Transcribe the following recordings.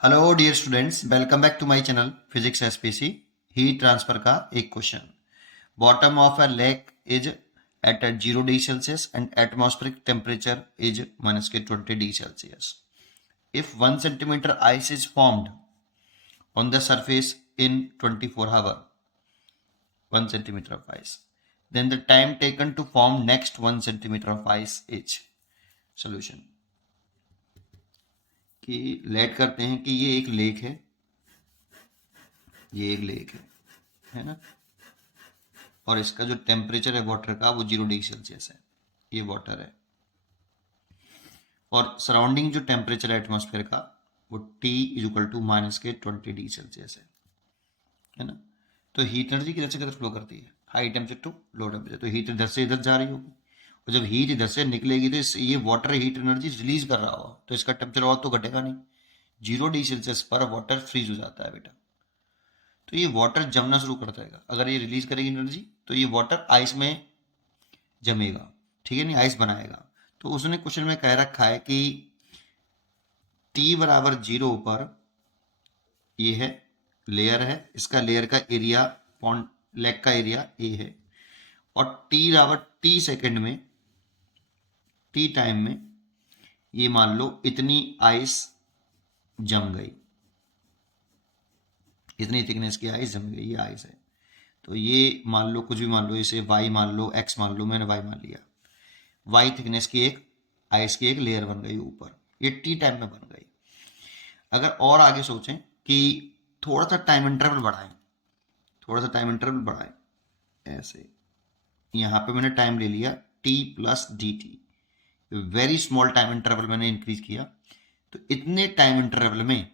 Hello dear students, welcome back to my channel physics SPC. Heat transfer का एक question. Bottom of a lake is at 0 degree Celsius and atmospheric temperature is -20 degree Celsius. If 1 centimetre ice is formed on the surface in 24 hours, 1 centimeter of ice, then the time taken to form next 1 centimeter of ice is solution। कि late करते हैं कि ये एक lake है, ये एक lake है ना, और इसका जो टेम्परेचर है वाटर का वो 0 डिग्री सेल्सियस है। ये वाटर है और सराउंडिंग जो टेम्परेचर है एटमॉस्फेयर का वो T is to -20 degree Celsius है ना। तो हीट एनर्जी किधर से किधर फ्लो करती है, high temperature to low temperature. तो हीट इधर से इधर जा रही होगी और जब हीट इधर से निकलेगी तो ये वाटर हीट एनर्जी रिलीज कर रहा होगा, तो इसका टेम्परेचर और तो घटेगा नहीं। 0 डिग्री सेल्सियस पर वाटर फ्रीज हो जाता है बेटा। तो ये वाटर जमना शुरू कर देगा। अगर ये रिलीज करेगी एनर्जी तो ये वाटर आइस में जमेगा, ठीक है, नहीं आइस बनाएगा। तो उसने क्वेश्चन में कह रखा है कि T बराबर 0 पर ये है लेयर है, इसका लेयर का एरिया पॉन्ड लेग का एरिया A है, और T बराबर T सेकेंड में, T टाइम में ये मान लो इतनी आइस जम गई, इतनी थिकनेस की आइस जम गई, ये आइस है। तो ये मान लो कुछ भी मान लो, इसे y मान लो, x मान लो, मैंने y मान लिया। y थिकनेस की एक आइस की एक लेयर बन गई ऊपर, ये टी टाइम में बन गई। अगर और आगे सोचें कि थोड़ा सा टाइम इंटरवल बढ़ाएं, थोड़ा सा टाइम इंटरवल बढ़ाएं, ऐसे यहाँ पे मैंने टाइम ले लिया t plus D T, very small time interval मैंने इंक्रीज किया। तो इतने टाइम इंटरवल में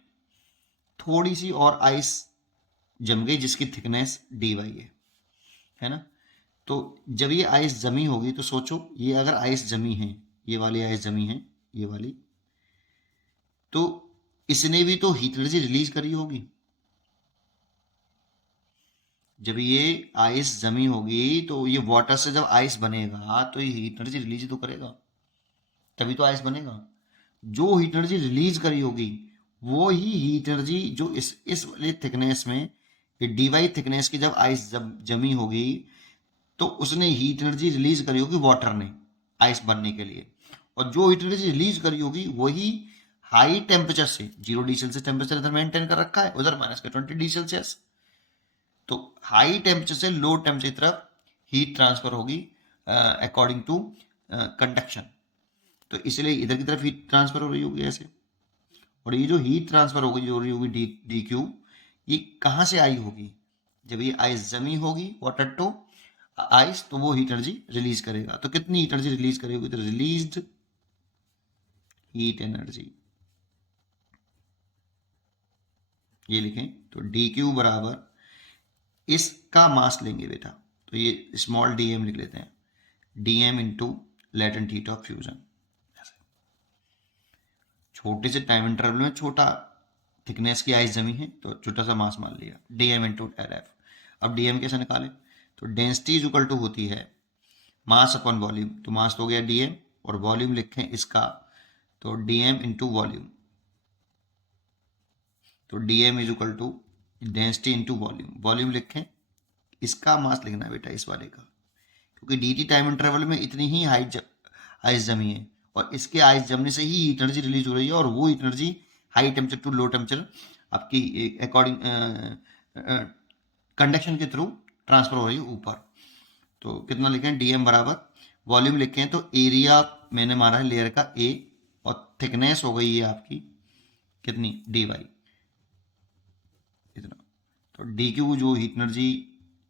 थोड़ी सी और आइस जम गई जिसकी थिकनेस dy है ना। तो जब ये आइस जमी होगी तो सोचो, ये अगर आइस जमी है, ये वाली आइस जमी है, ये वाली, तो इसने भी तो हीट एनर्जी रिलीज करी होगी। जब ये आइस जमी होगी तो ये वाटर से जब आइस बनेगा तो ये हीट एनर्जी रिलीज तो करेगा, तभी तो आइस बनेगा। जो हीट एनर्जी रिलीज करी होगी वो ही हीट एनर्जी जो इस वाले थिकनेस में, ये डी वाई थिकनेस की जब आइस जब जमी होगी तो उसने हीट एनर्जी रिलीज करी होगी वाटर ने आइस बनने के लिए, और जो हीट एनर्जी रिलीज करी होगी वही हाई टेम्परेचर से 0 डिग्री सेल्सियस टेम्परेचर इधर मेंटेन कर रखा है, उधर -20 डिग्री सेल्सियस। तो हाई टेम्परेचर से लो टेम्परेचर की तरफ हीट ट्रांसफर होगी अकॉर्डिंग टू कंडक्शन। तो इसलिए इधर की तरफ हीट ट्रांसफर हो रही होगी ऐसे, और ये जो हीट ट्रांसफर होगी हो रही होगी डी क्यू, ये कहाँ से आई होगी, जब ये आइस जमी होगी वाटर टू आइस तो वो हीट एनर्जी रिलीज करेगा। तो कितनी हीट एनर्जी रिलीज करेगी, तो रिलीज्ड हीट एनर्जी ये लिखें तो डी क्यू बराबर, इसका मास लेंगे बेटा, तो ये स्मॉल डी एम लिख लेते हैं, D M into latent heat of fusion. छोटे से टाइम इंटरवल में छोटा थिकनेस की आइस जमी है तो छोटा सा मास मान लिया, D M into L F. अब डी एम कैसे निकालें, तो डेंसिटी इज इक्वल टू होती है मास अपॉन वॉल्यूम। तो मास तो हो गया डी एम, और वॉल्यूम लिखें इसका, तो डी एम इंटू वॉल्यूम। तो D M is equal to density into volume, volume लिखें, इसका मास लिखना है बेटा इस वाले का, क्योंकि डी टी टाइम इंटरवल में इतनी ही आइस जमी है और इसके आइस जमने से ही हीट एनर्जी रिलीज हो रही है, और वो heat energy high temperature to low temperature आपकी अकॉर्डिंग कंडक्शन के थ्रू ट्रांसफर हो रही है ऊपर। तो कितना लिखें, डी एम बराबर वॉल्यूम लिखें तो एरिया मैंने मारा है लेयर का ए, और थिकनेस हो गई है आपकी कितनी, डी वाई इतना। तो डी क्यू जो हीट एनर्जी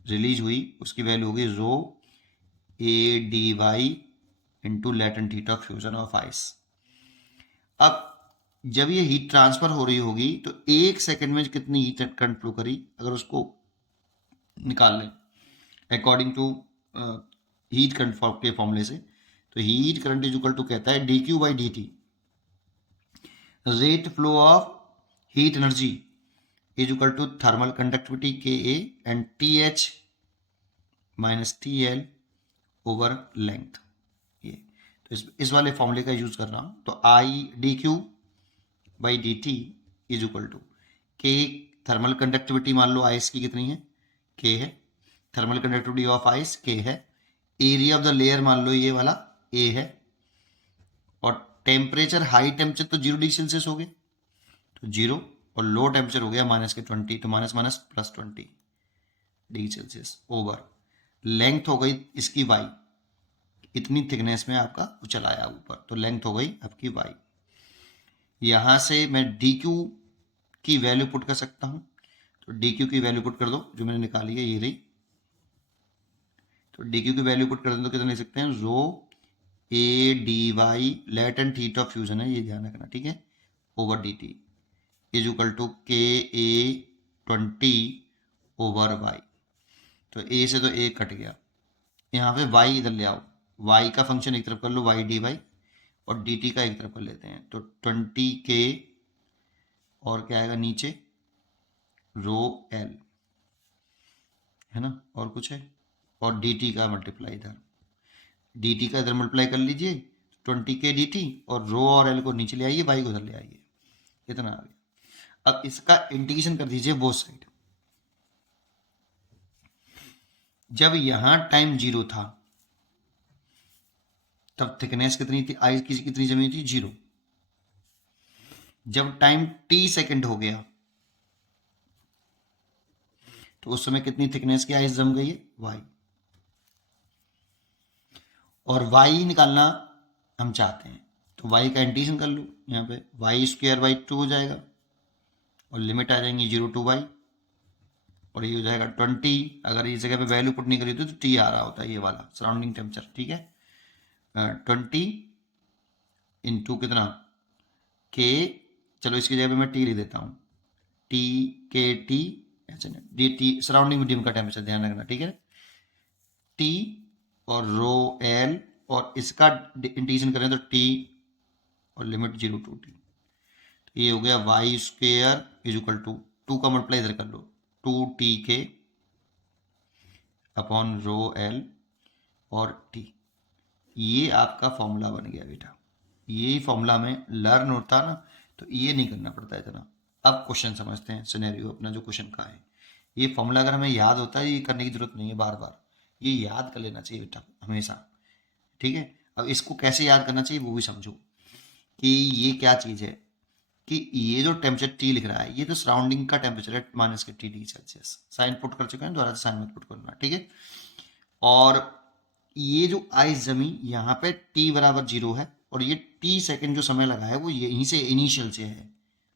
रिलीज हुई उसकी वैल्यू होगी rho A D Y into latent heat of fusion of ice. अब जब ये हीट ट्रांसफर हो रही होगी तो एक सेकंड में कितनी हीट करंट फ्लो करी, अगर उसको निकाल लें अकॉर्डिंग टू हीट करंट के फॉर्मूले से, तो heat current is equal to कहता है D Q by D T, rate flow of heat energy is equal to thermal conductivity K A and T H minus T L over length. ये तो इस वाले फॉर्मूले का यूज कर रहा हूं, तो I D Q by D T is equal to K, thermal conductivity मान लो आइस की कितनी है, के है, थर्मल कंडक्टिविटी ऑफ आइस के है, एरिया ऑफ द लेयर मान लो ये वाला ए है, और टेम्परेचर, हाई टेम्परेचर तो 0 डिग्री सेल्सियस हो गए तो 0, और लो टेम्परेचर हो गया माइनस के 20, तो minus minus plus 20 degree Celsius over length हो गई इसकी वाई, इतनी थिकनेस में आपका चला आया ऊपर, तो लेंथ हो गई आपकी वाई। यहां से मैं डी क्यू की वैल्यू पुट कर सकता हूं, तो डी क्यू की वैल्यू पुट कर दो, जो मैंने निकाली है ये रही, तो डी क्यू की वैल्यू पुट कर दो तो कितना लिख सकते हैं, rho A D Y, latent heat of fusion है ये ध्यान रखना, ठीक है, over D T is equal to K A 20 over Y, तो ए से तो ए कट गया, यहाँ पे वाई इधर ले आओ, वाई का फंक्शन एक तरफ कर लो वाई डी वाई, और डी टी का एक तरफ कर लेते हैं, तो 20 के और क्या आएगा नीचे रो एल, है ना, और कुछ है, और डी टी का मल्टीप्लाई इधर, डी टी का इधर मल्टीप्लाई कर लीजिए 20 के डी टी, और रो और एल को नीचे ले आइए, वाई को उधर ले आइए, इतना आ गया। अब इसका इंटीग्रेशन कर दीजिए बोथ साइड। जब यहां टाइम 0 था तब थिकनेस कितनी थी आइस की, कितनी जमी थी 0। जब टाइम t सेकंड हो गया तो उस समय कितनी थिकनेस की आइस जम गई है y, और y निकालना हम चाहते हैं, तो y का इंटीग्रेशन कर लो, यहाँ पे y स्क्वायर बाई 2 हो जाएगा, और लिमिट आ जाएंगी 0 टू y, और ये हो जाएगा 20, अगर इस जगह पे वैल्यू पुट नहीं करी तो t आ रहा होता है ये वाला सराउंडिंग टेम्परेचर, ठीक है, 20 इंटू कितना के, चलो इसकी जगह पे मैं टी लिख देता हूँ, टी के टी ऐसे डी टी सराउंडिंग मीडियम का टेम्परेचर ध्यान रखना, ठीक है, टी और रो एल, और इसका इंटीग्रेशन करें तो टी और लिमिट 0 टू टी, तो ये हो गया Y square is equal to 2 का मल्टीप्लाई इधर कर लो 2 T K upon rho L और टी, ये आपका फॉर्मूला बन गया बेटा। यही फॉर्मूला में लर्न होता ना तो ये नहीं करना पड़ता इतना। अब क्वेश्चन समझते हैं, सिनेरियो अपना जो क्वेश्चन का है, ये फॉर्मूला अगर हमें याद होता है ये करने की जरूरत नहीं है बार बार, ये याद कर लेना चाहिए बेटा हमेशा, ठीक है। अब इसको कैसे याद करना चाहिए वो भी समझो कि ये क्या चीज़ है, कि ये जो टेम्परेचर टी लिख रहा है ये तो सराउंडिंग का टेम्परेचर है minus K T degree Celsius, sign put कर चुके हैं, दोबारा से साइन मत पुट करना, ठीक है। और ये जो आइस जमी यहाँ पे t बराबर 0 है, और ये t सेकंड जो समय लगा है वो यहीं से इनिशियल से है,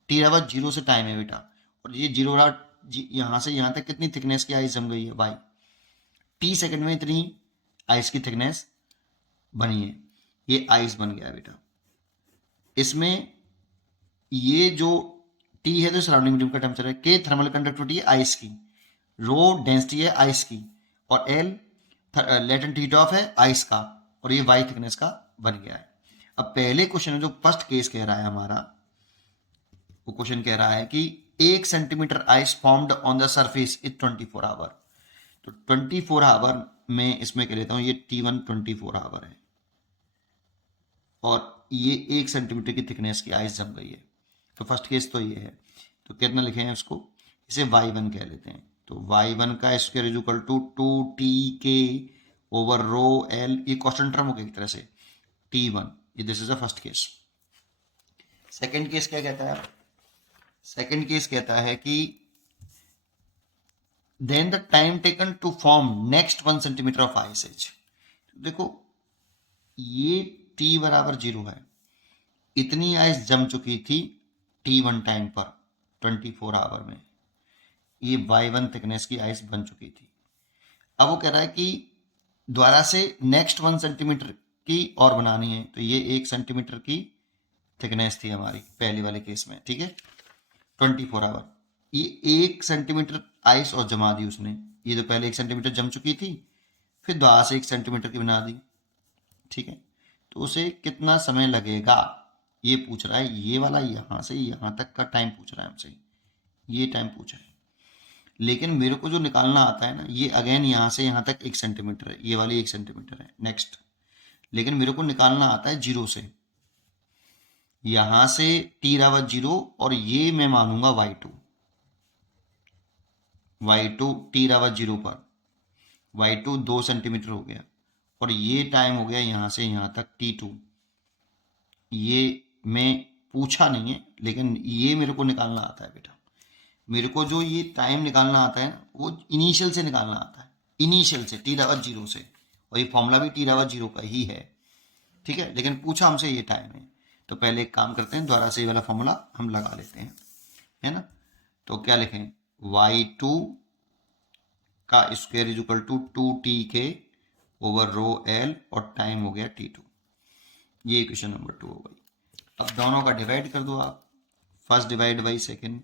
t बराबर 0 से टाइम है बेटा, और ये 0 यहाँ से यहाँ तक कितनी थिकनेस की आइस जम गई है भाई, t सेकंड में इतनी आइस की थिकनेस बनी है, ये आइस बन गया बेटा। इसमें ये जो t है तो सराउंडिंग मीडियम का टेम्परेचर है, k थर्मल कंडक्टिविटी है आइस की, रो डेंसिटी है आइस की, और l लेटेंट हीट ऑफ है आइस का, और ये वाई थिकनेस का बन गया है। अब पहले क्वेश्चन में जो फर्स्ट केस कह रहा है हमारा, वो क्वेश्चन कह रहा है कि 1 centimetre ice formed on the surface is 24 hour, तो 24 आवर में इसमें कह लेता हूं ये T1 24 आवर है, और ये 1 सेंटीमीटर की थिकनेस की आइस जम गई है, तो फर्स्ट केस तो ये है, तो कितना लिखे हैं उसको, इसे y1 कह लेते हैं, तो y1 का square is equal to 2t K over rho L, ये कांस्टेंट टर्म हो गया एक तरह से, t1, ये this is the first case. Second case क्या कहता है, सेकंड केस कहता है कि then the time taken to form next 1 centimetre of ice as, देखो ये t बराबर 0 है, इतनी आइस जम चुकी थी t1 टाइम पर 24 आवर में, ये y1 थिकनेस की आइस बन चुकी थी। अब वो कह रहा है कि दोबारा से नेक्स्ट 1 सेंटीमीटर की और बनानी है, तो ये 1 सेंटीमीटर की थिकनेस थी हमारी पहले वाले केस में, ठीक है, 24 आवर, ये 1 सेंटीमीटर आइस और जमा दी उसने, ये तो पहले 1 सेंटीमीटर जम चुकी थी, फिर दोबारा से 1 सेंटीमीटर की बना दी, ठीक है, तो उसे कितना समय लगेगा ये पूछ रहा है, ये वाला यहाँ से यहाँ तक का टाइम पूछ रहा है हमसे, ये टाइम पूछा है। लेकिन मेरे को जो निकालना आता है ना, ये अगेन यहाँ से यहाँ तक 1 सेंटीमीटर है, ये वाली 1 सेंटीमीटर है नेक्स्ट, लेकिन मेरे को निकालना आता है 0 से, यहां से टी बराबर 0 और ये मैं मानूंगा y2 टी बराबर 0 पर y2 2 सेंटीमीटर हो गया और ये टाइम हो गया यहां से यहां तक t2। ये मैं पूछा नहीं है लेकिन ये मेरे को निकालना आता है बेटा। मेरे को जो ये टाइम निकालना आता है वो इनिशियल से निकालना आता है, इनिशियल से टी बराबर 0 से, और ये फॉर्मूला भी टी बराबर 0 का ही है, ठीक है। लेकिन पूछा हमसे ये टाइम है, तो पहले एक काम करते हैं, दोबारा से ये वाला फॉर्मूला हम लगा लेते हैं, है ना। तो क्या लिखें, y2 का square is equal to 2tk over rho l और टाइम हो गया t2। ये इक्वेशन नंबर 2 हो गई। अब दोनों का डिवाइड कर दो आप, फर्स्ट डिवाइड बाई सेकेंड,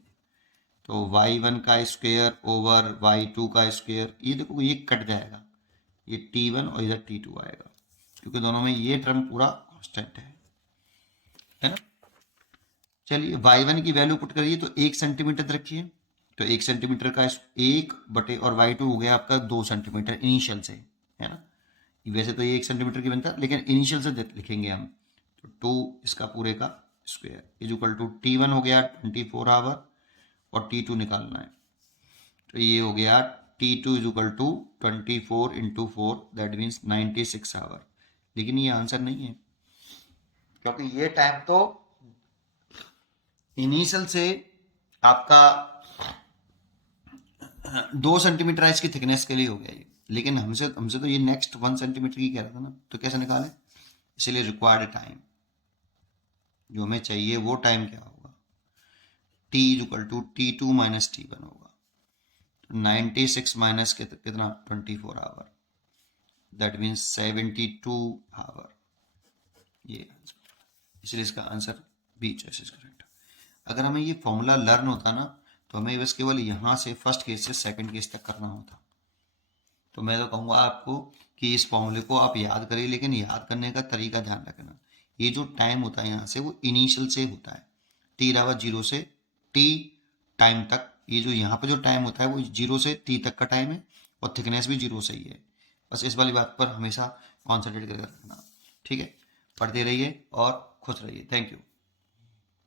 तो y1 का स्क्वायर ओवर y2 का स्क्वायर, ये देखो ये कट जाएगा, ये t1 और इधर t2 आएगा, क्योंकि दोनों में ये टर्म पूरा कांस्टेंट है ना। चलिए y1 की वैल्यू पुट करिए, तो 1 सेंटीमीटर रखिए, तो 1 सेंटीमीटर का 1 बटे और y2 हो गया आपका 2 सेंटीमीटर इनिशियल से, है ना। वैसे तो ये 1 सेंटीमीटर की बनता है लेकिन इनिशियल से लिखेंगे हम, तो 2 इसका पूरे का square is equal to t1 हो गया 24 आवर और t2 निकालना है, तो ये हो गया t2 is equal to 24 into 4 that means 96 hour. लेकिन ये आंसर नहीं है, क्योंकि ये टाइम तो इनिशियल से आपका 2 सेंटीमीटर है इसकी थिकनेस के लिए हो गया ये, लेकिन हमसे हमसे तो ये नेक्स्ट 1 सेंटीमीटर की कह रहा था ना, तो कैसे निकालें, इसलिए रिक्वायर्ड टाइम जो हमें चाहिए वो टाइम क्या होगा, t is equal to t2 minus t1 होगा, तो 96 माइनस कितना 24 आवर, दैट मीन्स 72 आवर, ये इसलिए इसका answer B choice is correct. अगर हमें ये फॉर्मूला लर्न होता ना, तो हमें बस केवल यहाँ से फर्स्ट केस से सेकंड केस तक करना होता। तो मैं तो कहूँगा आपको कि इस फॉर्मूले को आप याद करिए, लेकिन याद करने का तरीका ध्यान रखना, ये जो टाइम होता है यहाँ से वो इनिशियल से होता है, टी बराबर 0 से टी टाइम तक, ये जो यहाँ पे जो टाइम होता है वो 0 से टी तक का टाइम है और थिकनेस भी 0 से ही है। बस इस वाली बात पर हमेशा कॉन्सेंट्रेट करके रखना, ठीक है। पढ़ते रहिए और खुश रहिए। Thank you.